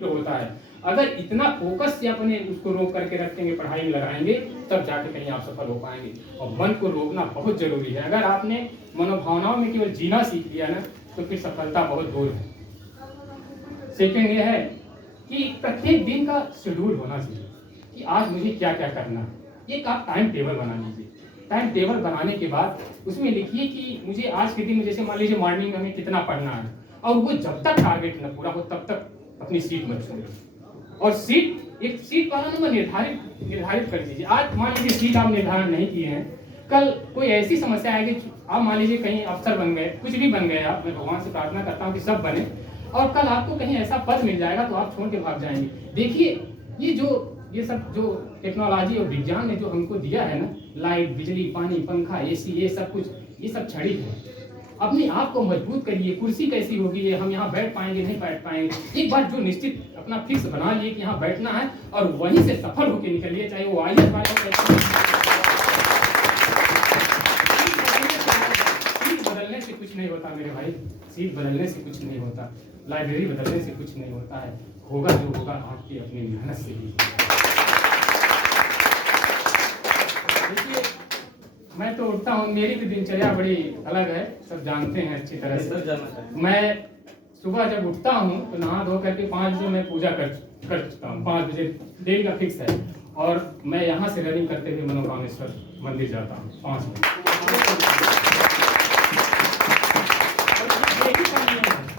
जो होता है, अगर इतना फोकस से अपने उसको रोक करके रखेंगे, पढ़ाई में लगाएंगे, तब जाके कहीं आप सफल हो पाएंगे। और मन को रोकना बहुत जरूरी है। अगर आपने मनोभावनाओं में केवल जीना सीख लिया ना, तो फिर सफलता बहुत दूर है। सेकंड ये है कि प्रत्येक दिन का शेड्यूल होना चाहिए कि आज मुझे क्या क्या करना है। एक आप टाइम टेबल बना लीजिए। टाइम टेबल बनाने के बाद उसमें लिखिए कि मुझे आज के दिन में, जैसे मान लीजिए मॉर्निंग में हमें कितना पढ़ना है, और वो जब तक टारगेट न पूरा हो तब तक अपनी सीट मत छोड़िए। और एक सीट वाला नंबर निर्धारित कर दीजिए। आज मान लीजिए सीट आप निर्धारण नहीं किए हैं, कल कोई ऐसी समस्या आएगी, आप मान लीजिए कहीं अफसर बन गए, कुछ भी बन गए आप, मैं भगवान से प्रार्थना करता हूँ कि सब बने, और कल आपको कहीं ऐसा पद मिल जाएगा तो आप छोड़ के भाग जाएंगे। देखिए ये सब जो टेक्नोलॉजी और विज्ञान ने जो हमको दिया है ना, लाइट, बिजली, पानी, पंखा, एसी, ये सब कुछ, ये सब क्षणिक है। अपने आप को मजबूत करिए। कुर्सी कैसी होगी, ये हम यहाँ बैठ पाएंगे नहीं बैठ पाएंगे। एक बात जो निश्चित अपना फिक्स बना लिए कि यहाँ बैठना है, और वहीं से सफल होकर निकलिए, चाहे वो IAS वाला हो। सीट बदलने से कुछ नहीं होता मेरे भाई, सीट बदलने से कुछ नहीं होता, लाइब्रेरी बदलने से कुछ नहीं होता है। होगा जो होगा आपकी अपनी मेहनत से ही। देखिए, मैं तो उठता हूँ, मेरी तो दिनचर्या बड़ी अलग है, सब जानते हैं अच्छी तरह से। मैं सुबह जब उठता हूँ तो नहा धो करके 5 बजे मैं पूजा कर चुका हूँ। 5 बजे डेली का फिक्स है। और मैं यहाँ से रनिंग करते हुए मनोकामेश्वर मंदिर जाता हूँ 5 बजे।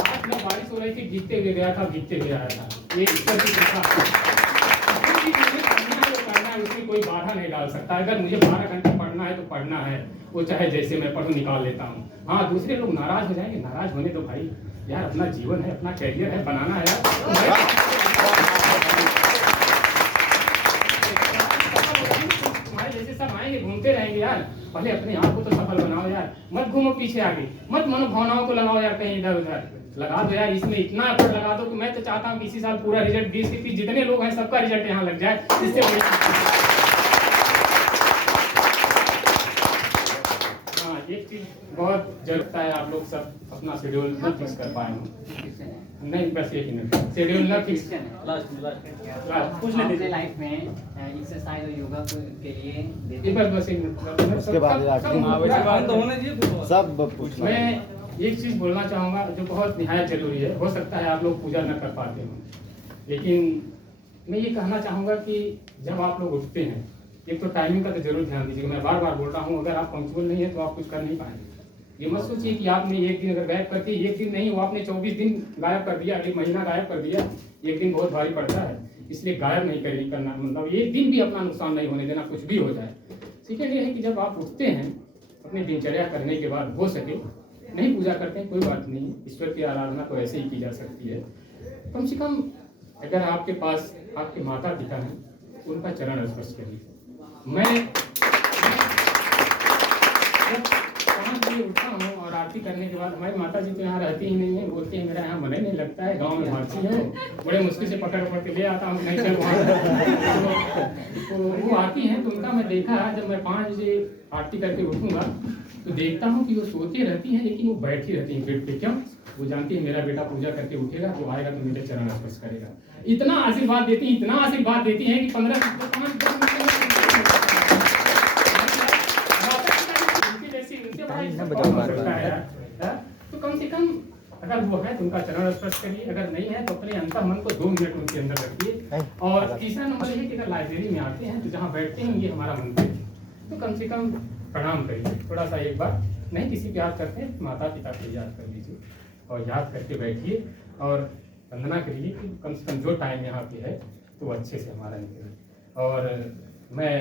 आज मैं बारिश हो रही थी, भीगते हुए गया था, भीगते हुए आया था। ये उसमें कोई बाधा नहीं डाल सकता। अगर मुझे 12 घंटे पढ़ना है तो पढ़ना है, वो चाहे जैसे मैं पढ़ूं निकाल लेता हूँ। हाँ, दूसरे लोग नाराज हो जाएंगे, नाराज होने दो भाई, यार अपना जीवन है, अपना कैरियर है, बनाना है यार। जैसे सब आएंगे, घूमते रहेंगे यार, पहले अपने आप को तो सफल बनाओ यार। मत घूमो पीछे आगे, मत मनोभावनाओं को लगाओ यार कहीं इधर उधर। लगा दो यार, इसमें इतना एफर्ट लगा दो कि मैं तो चाहता हूँ कि इसी साल पूरा रिजल्ट 20 के 30 जितने लोग हैं सबका रिजल्ट यहाँ लग जाए। इससे हाँ, एक चीज बहुत जरूरत है, आप लोग सब अपना शेड्यूल न फिक्स कर पाए हो। नहीं, बस एक मिनट, शेड्यूल न फिक्स कुछ नहीं देते लाइफ में एक्सरसाइज और योगा के लिए बस एक मिनट। उसके बाद सब पूछना। मैं एक चीज बोलना चाहूँगा जो बहुत निहायत जरूरी है। हो सकता है आप लोग पूजा न कर पाते हो, लेकिन मैं ये कहना चाहूँगा कि जब आप लोग उठते हैं, एक तो टाइमिंग का तो जरूर ध्यान दीजिएगा। मैं बार बार बोल रहा हूँ, अगर आप पंक्चुअल नहीं है तो आप कुछ कर नहीं पाएंगे। ये मत सोचिए कि आपने एक दिन अगर गायब कर दिया, एक दिन नहीं, वो आपने 24 दिन गायब कर दिया, 1 महीना गायब कर दिया, एक दिन बहुत भारी पड़ता है। इसलिए गायब नहीं करना, मतलब एक दिन भी अपना नुकसान नहीं होने देना, कुछ भी हो जाए। सेकेंड ये है कि जब आप उठते हैं, अपनी दिनचर्या करने के बाद हो सके, नहीं पूजा करते हैं कोई बात नहीं, ईश्वर की आराधना तो ऐसे ही की जा सकती है। कम से कम अगर आपके पास आपके माता पिता हैं, उनका चरण स्पर्श करिए। मैं जब 5 बजे उठता हूँ और आरती करने के बाद, हमारी माता जी तो यहाँ रहती ही नहीं है, बोलती है मेरा यहाँ मन ही नहीं लगता है, गाँव में भाती है, बड़े मुश्किल से पकड़ के ले आता हूँ, नहीं चल वहाँ। तो वो आती हैं, तो उनका मैं देखा है, जब मैं 5 बजे आरती करके उठूँगा तो देखता हूँ कि वो सोती रहती हैं, लेकिन वो बैठी रहती हैं बेड पे। क्यों? वो जानती है मेरा बेटा पूजा करके उठेगा तो आएगा तो मेरे चरण स्पर्श करेगा। इतना आशीर्वाद देती हैं, इतना आशीर्वाद देती हैं कि 15 तो कम से कम अगर वो है तो उनका चरण स्पर्श करिए, अगर नहीं है तो अपने अंतः मन को 2 मिनट उनके अंदर रखिए। और तीसरा नंबर ये है कि अगर लाइब्रेरी में आते हैं तो जहाँ बैठते हैं ये हमारा मंदिर, तो कम से कम प्रणाम करिए थोड़ा सा। एक बार नहीं किसी को याद करते हैं, माता पिता को याद कर लीजिए और याद करके बैठिए और वंदना करिए कि कम से कम जो टाइम यहाँ पे है तो अच्छे से हमारा निकले। और मैं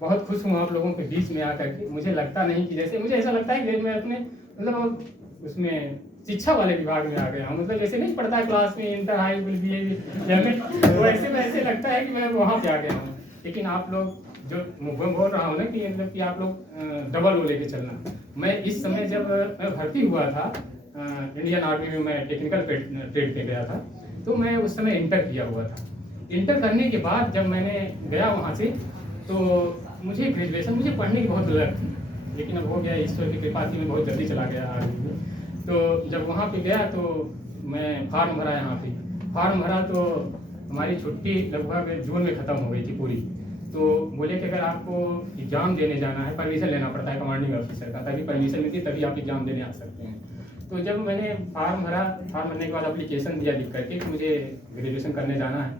बहुत खुश हूँ आप लोगों के बीच में आकर के। मुझे लगता नहीं कि, जैसे मुझे ऐसा लगता है कि मैं अपने मतलब उसमें शिक्षा वाले विभाग में आ गया हूँ। मतलब जैसे नहीं पढ़ता है क्लास में, इंटर, हाई स्कूल, BA, तो ऐसे लगता है कि मैं वहाँ पे आ गया हूँ। लेकिन आप लोग जो मैं बोल रहा हूँ ना कि मतलब कि आप लोग डबल वो लेके चलना। मैं इस समय जब मैं भर्ती हुआ था इंडियन आर्मी में, मैं टेक्निकल ट्रेड पे गया था, तो मैं उस समय इंटर किया हुआ था। इंटर करने के बाद जब मैंने गया वहाँ से, तो मुझे ग्रेजुएशन, मुझे पढ़ने की बहुत लग थी, लेकिन अब हो गया ईश्वर की कृपा थी, मैं बहुत जल्दी चला गया आर्मी में। तो जब वहाँ पे गया तो मैं फॉर्म भरा यहाँ पे, फॉर्म भरा तो हमारी छुट्टी लगभग जून में ख़त्म हो गई थी पूरी। तो बोले कि अगर आपको एग्ज़ाम देने जाना है, परमिशन लेना पड़ता है कमांडिंग ऑफिसर का, तभी परमिशन मिलती है, तभी आप एग्ज़ाम देने आ सकते हैं। तो जब मैंने फॉर्म भरा, फॉर्म भरने के बाद एप्लीकेशन दिया लिख करके कि मुझे ग्रेजुएशन करने जाना है,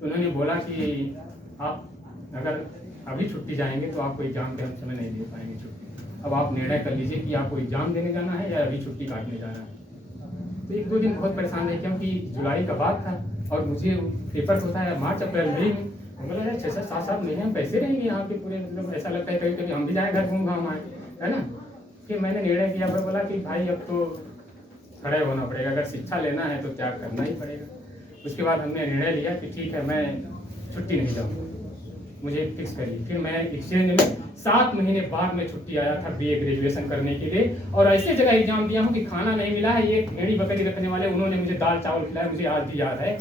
तो उन्होंने बोला कि आप अगर अभी छुट्टी जाएंगे तो आपको एग्ज़ाम के समय नहीं दे पाएंगे छुट्टी। अब आप निर्णय कर लीजिए कि आपको एग्ज़ाम देने जाना है या अभी छुट्टी काटने जाना है। तो 1-2 दिन बहुत परेशान रहे, क्योंकि जुलाई का बाद था और मुझे पेपर होता है मार्च अप्रैल मई में। मतलब यार 6-7 महीने हम कैसे रहेंगे यहाँ पे पूरे, मतलब ऐसा लगता है कभी कभी हम भी जाए घर घूम घाम आए, है ना। कि मैंने निर्णय किया, मैं बोला कि भाई अब तो खड़े होना पड़ेगा, अगर शिक्षा लेना है तो त्याग करना ही पड़ेगा। उसके बाद हमने निर्णय लिया कि ठीक है मैं छुट्टी नहीं जाऊँगा, मुझे फिक्स करिए। फिर मैं एक्सचेंज में 7 महीने बाद में छुट्टी आया था बीए ग्रेजुएशन करने के लिए, और ऐसे जगह एग्जाम दिया हूँ कि खाना नहीं मिला है। ये भेड़ी बकरी रखने वाले उन्होंने मुझे दाल चावल खिलाया, मुझे आज भी याद है।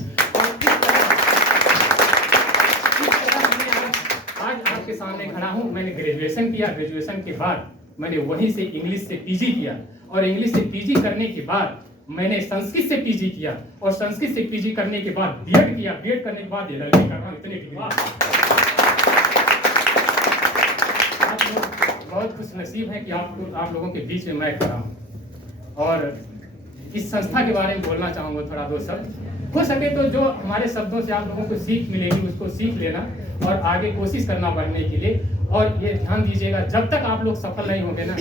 आज आपके सामने खड़ा हूँ। मैंने ग्रेजुएशन किया, ग्रेजुएशन के बाद मैंने वहीं से इंग्लिश से पीजी किया, और इंग्लिश से पीजी करने के बाद मैंने संस्कृत से पीजी किया, और संस्कृत से पीजी करने के बाद बीएड किया, बीएड करने के बाद LLB कर रहा हूँ। इतने डिग्री आप लोग बहुत खुश नसीब है कि आप लोगों के बीच में मैं खड़ा हूँ। और इस संस्था के बारे में बोलना चाहूँगा थोड़ा 2 शब्द। हो सके तो जो हमारे शब्दों से आप लोगों को सीख मिलेगी उसको सीख लेना और आगे कोशिश करना बढ़ने के लिए। और ये ध्यान दीजिएगा, जब तक आप लोग सफल नहीं होंगे ना,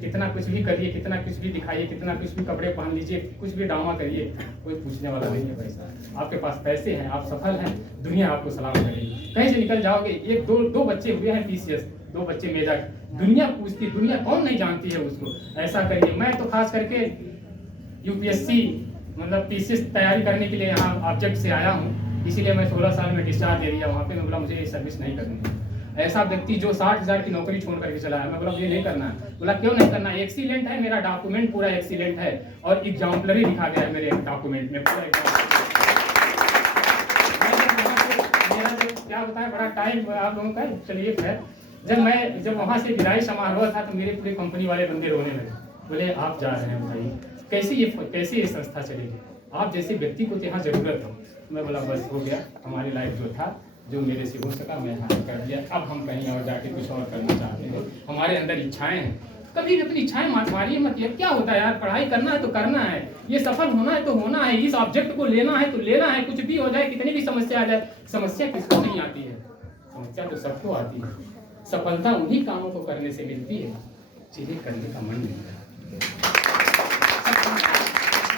कितना कुछ भी करिए, कितना कुछ भी दिखाइए, कितना कुछ भी कपड़े पहन लीजिए, कुछ भी ड्रामा करिए, कोई पूछने वाला नहीं है। पैसा आपके पास, पैसे हैं, आप सफल हैं, दुनिया आपको सलाम करेगी। कहीं से निकल जाओगे, 1-2 बच्चे हुए हैं TCS, 2 बच्चे मेजर, दुनिया पूछती, दुनिया कौन नहीं जानती है उसको। ऐसा करिए। मैं तो खास करके UPSC मतलब TCS तैयारी करने के लिए यहाँ ऑब्जेक्ट से आया हूँ, इसीलिए मैं 16 साल में डिस्चार्ज दे दिया वहाँ पे। मैं बोला मुझे ये सर्विस नहीं करनी है। ऐसा व्यक्ति जो 60,000 की नौकरी छोड़ करके चला है, मैं बोला मुझे नहीं करना है। बोला क्यों नहीं करना? एक्सीलेंट है, मेरा डॉक्यूमेंट पूरा एक्सीलेंट है, और एग्जाम्पलरी लिखा गया है मेरे डॉक्यूमेंट में पूरा। मेरा जो क्या होता है, बड़ा टाइम आप लोगों का, चलिए खैर। जब वहाँ से विदाई समारोह था तो मेरे पूरे कंपनी वाले बंदे रोने लगे, बोले आप जा रहे हैं भाई, कैसे ये संस्था चलेगी, आप जैसे व्यक्ति को यहाँ जरूरत हो। मैं बोला बस हो गया, हमारी लाइफ जो था, जो मेरे से हो सका मैं हासिल कर दिया। अब हम कहीं और जाके कुछ और करना चाहते हैं, हमारे अंदर इच्छाएं हैं। कभी भी अपनी इच्छाएं मारिए मत। ये क्या होता है यार, पढ़ाई करना है तो करना है, ये सफल होना है तो होना है, इस ऑब्जेक्ट को लेना है तो लेना है। कुछ भी हो जाए, कितनी भी समस्या आ जाए, समस्या किसको नहीं आती है? समस्या तो सबको आती है। सफलता उन्हीं कामों को करने से मिलती है जिन्हें करने का मन नहीं करता।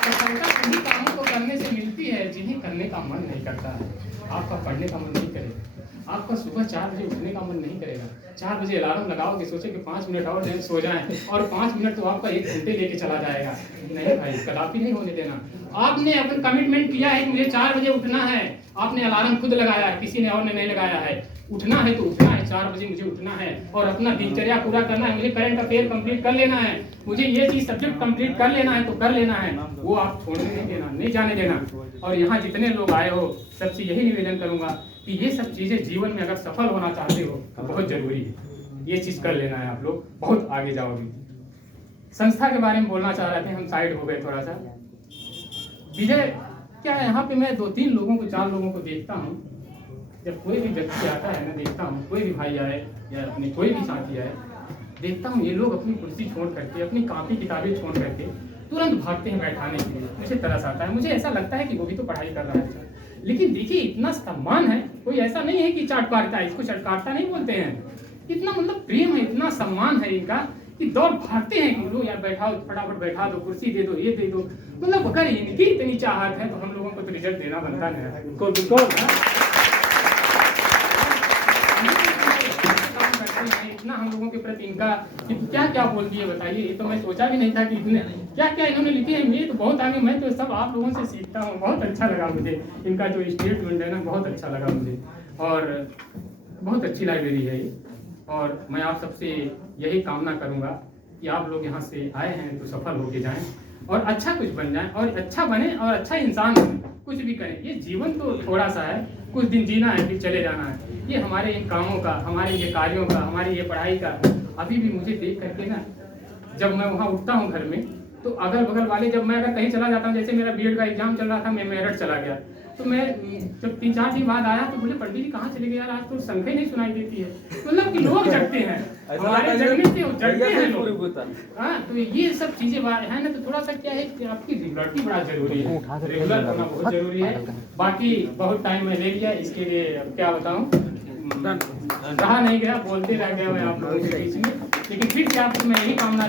सफलता उन्हीं कामों को करने से मिलती है जिन्हें करने का मन नहीं करता है। आपका पढ़ने का मन नहीं करेगा, आपका सुबह 4 बजे उठने का मन नहीं करेगा। 4 बजे अलार्म लगाओगे, सोचे कि 5 मिनट और सो जाएं, और 5 मिनट तो आपका 1 घंटे लेके चला जाएगा। नहीं भाई, कदापि नहीं होने देना। आपने अपन कमिटमेंट किया है कि मुझे 4 बजे उठना है, आपने अलार्म खुद लगाया, किसी ने और ने नहीं लगाया है। उठना है तो उठना है, 4 बजे मुझे उठना है और अपना दिनचर्या पूरा करना है। मुझे करंट अफेयर कंप्लीट कर लेना है, मुझे ये चीज सब्जेक्ट कंप्लीट कर लेना है तो कर लेना है। वो आप छोड़ने नहीं देना, नहीं जाने देना। और यहाँ जितने लोग आए हो, सबसे यही निवेदन करूंगा कि ये सब चीजें जीवन में अगर सफल होना चाहते हो तो बहुत जरूरी है, ये चीज कर लेना है। आप लोग बहुत आगे जाओगे। संस्था के बारे में बोलना चाह रहे थे, हम साइड हो गए थोड़ा सा। विजय क्या है, यहाँ पे मैं 2-3 लोगों को, 4 लोगों को देखता हूँ। जब कोई भी व्यक्ति आता है, मैं देखता हूँ, कोई भी भाई आए या अपने कोई भी साथी आए, देखता हूँ ये लोग अपनी कुर्सी छोड़ करके, अपनी कॉपी किताबें छोड़ करके तुरंत भागते हैं बैठाने के लिए। मुझे तरस आता है, मुझे ऐसा लगता है कि वो भी तो पढ़ाई कर रहा है। लेकिन देखिए, इतना सम्मान है, कोई ऐसा नहीं है कि चाटकारता है, इसको चाटकारता नहीं बोलते हैं। इतना मतलब प्रेम है, इतना सम्मान है इनका कि दौड़ भागते हैं कि लो यार बैठाओ, फटाफट बैठा दो, कुर्सी दे दो, ये दे दो। मतलब अगर इनकी इतनी चाहत है तो हम लोगों को तो रिजल्ट देना बनता है। इतना हम लोगों के प्रति इनका क्या क्या बोल दिए बताइए। ये तो मैं सोचा भी नहीं था कि इतने क्या क्या इन्होंने लिखे हैं। ये तो बहुत आगे, मैं तो सब आप लोगों से सीखता हूँ। बहुत अच्छा लगा मुझे इनका जो स्टेटमेंट है ना, बहुत अच्छा लगा मुझे। और बहुत अच्छी लाइब्रेरी है ये। और मैं आप सबसे यही कामना करूँगा कि आप लोग यहाँ से आए हैं तो सफल होके जाएं और अच्छा कुछ बन जाएं, और अच्छा बने और अच्छा इंसान बने, कुछ भी करें। ये जीवन तो थोड़ा सा है, कुछ दिन जीना है फिर चले जाना है। ये हमारे इन कामों का, हमारे ये कार्यों का, हमारी ये पढ़ाई का, अभी भी मुझे देख करके ना, जब मैं वहाँ उठता हूँ घर में तो अगल बगल वाले, जब मैं अगर कहीं चला जाता हूँ, जैसे मेरा बीएड का एग्जाम चल रहा था, मैं मेरठ चला गया, तो मैं जब 3-4 दिन बाद आया तो बोले पंडित जी कहाँ चले गए यार, आज तो शंख ही नहीं सुनाई देती है। मतलब कि लोग जगते हैं, हमारे जगने से जगते हैं लोग। हाँ, तो ये सब चीजें है ना, तो थोड़ा सा क्या है कि आपकी रेगुलरिटी बड़ा जरूरी है, रेगुलर होना बहुत जरूरी है। बाकी बहुत टाइम मैं ले लिया, इसके लिए अब क्या बताऊँ, रहा नहीं गया, बोलते रह गया मैं आप लोगों के बीच में। लेकिन फिर से आपसे मैं यही कामना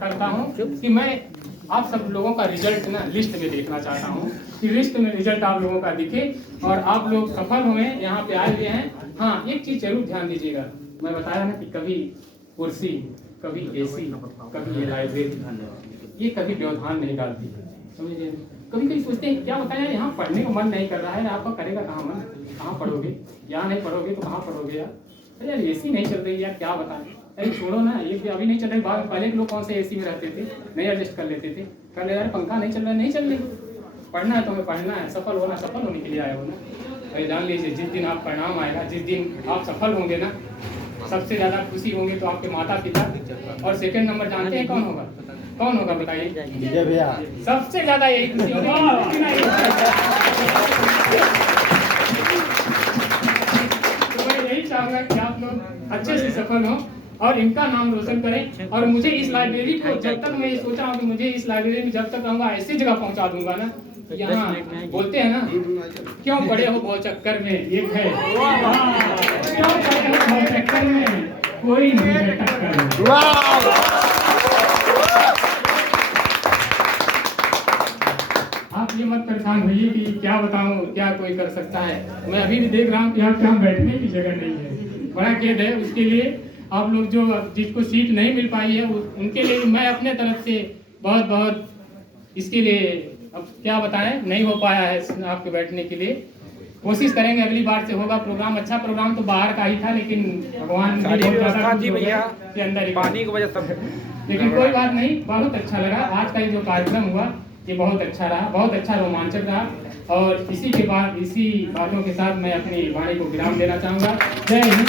करता हूँ कि मैं आप सब लोगों का रिजल्ट ना लिस्ट में देखना चाहता हूँ, कि लिस्ट में रिजल्ट आप लोगों का दिखे और आप लोग सफल हुए, यहाँ पे आए हुए हैं। हाँ, एक चीज जरूर ध्यान दीजिएगा, मैं बताया ना कि कभी कुर्सी, कभी एसी, कभी ये लाइब्रेरी, ये कभी व्यवधान नहीं डालती, समझिए। कभी कभी सोचते हैं क्या बताया, यहाँ पढ़ने को मन नहीं कर रहा है, आपका करेगा कहाँ मन, कहाँ पढ़ोगे, यहाँ नहीं पढ़ोगे तो कहाँ पढ़ोगे यार। अरे यार एसी नहीं चल रही यार, क्या बताएं, अरे छोड़ो ना, ये अभी नहीं चल रही, बाद पहले के लोग कौन से एसी में रहते थे, नहीं एडजस्ट कर लेते थे, कर ले यार पंखा नहीं चल रहा है, नहीं चल रही, पढ़ना है तो हमें पढ़ना है, सफल होना, सफल होने के लिए आए हो ना। अरे जान लीजिए, जिस दिन आप परिणाम आएगा, जिस दिन आप सफल होंगे ना, सबसे ज्यादा खुशी होंगे तो आपके माता पिता, और सेकंड नंबर जानते हैं कौन होगा, कौन होगा बताइए, भैया, सबसे ज्यादा यही खुशी होगी। तो मैं यही चाहूंगा कि आप लोग अच्छे से सफल हों और इनका नाम रोशन करें। और मुझे इस लाइब्रेरी को, जब तक मैं ये सोचा हूँ कि मुझे इस लाइब्रेरी में जब तक रहूंगा ऐसी जगह पहुंचा दूंगा ना, यहाँ बोलते हैं ना, क्यों पड़े हो बहुत चक्कर में, ये है क्यों पड़े हो बहुत चक्कर में, कोई नहीं है टक्कर में। आप ये मत परेशान होइए कि क्या बताऊं, क्या कोई कर सकता है। मैं अभी भी देख रहा हूँ कि यहाँ पे बैठने की जगह नहीं है, बड़ा खेद है। उसके लिए आप लोग जो जिसको सीट नहीं मिल पाई है उनके लिए मैं अपने तरफ से बहुत बहुत इसके लिए अब क्या बताएं, नहीं हो पाया है आपके बैठने के लिए। कोशिश करेंगे अगली बार से होगा प्रोग्राम। अच्छा प्रोग्राम तो बाहर का ही था, लेकिन भगवान के अंदर पानी की वजह से, लेकिन कोई बात नहीं, बहुत अच्छा लगा। आज का ये जो कार्यक्रम हुआ ये बहुत अच्छा रहा, बहुत अच्छा रोमांचक रहा। और इसी के बाद इसी बातों के साथ मैं अपनी वाणी को विराम देना चाहूँगा। जय हिंद।